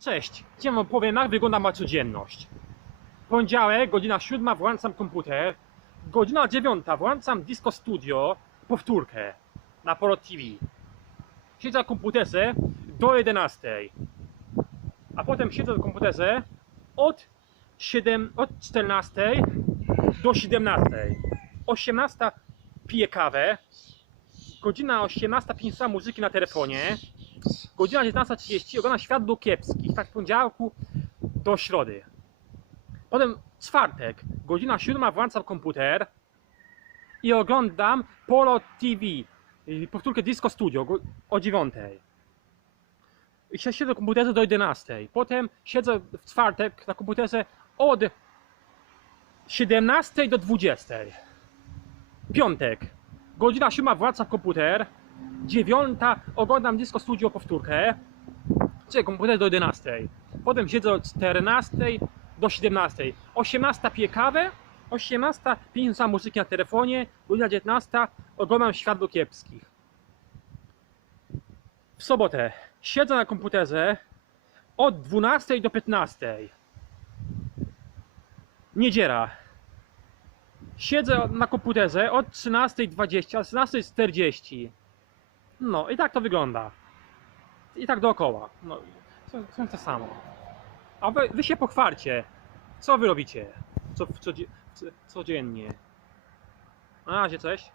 Cześć, dzisiaj wam powiem jak wygląda moja codzienność. Poniedziałek, godzina 7 włączam komputer. Godzina 9 włączam Disco Studio, powtórkę na Polo TV. Siedzę na komputerze do 11. A potem siedzę na komputerze od 7, od 14 do 17. 18 piję kawę. Godzina 18 słucha muzyki na telefonie. Godzina 19.30 oglądam Światło Kiepskich, tak z poniedziałku do środy. Potem czwartek, godzina 7 włączam komputer i oglądam Polo TV, y, powtórkę Disco Studio o 9. I siedzę na komputerze do 11. Potem siedzę w czwartek na komputerze od 17 do 20. Piątek, godzina 7 włączam komputer, dziewiąta oglądam Disco Studio powtórkę, czyli komputer do 11. Potem siedzę od 14 do 17. 18 piję kawę, 18 piję muzyki na telefonie, godzina 19 oglądam Światło Kiepskich. W sobotę siedzę na komputerze od 12 do 15. Niedziela. Siedzę na komputerze od 13.20 do 13.40. No i tak to wygląda. I tak dookoła. No, są, to samo. A wy, wy się pochwalcie. Co wy robicie? Co, co, codziennie. Na razie, cześć.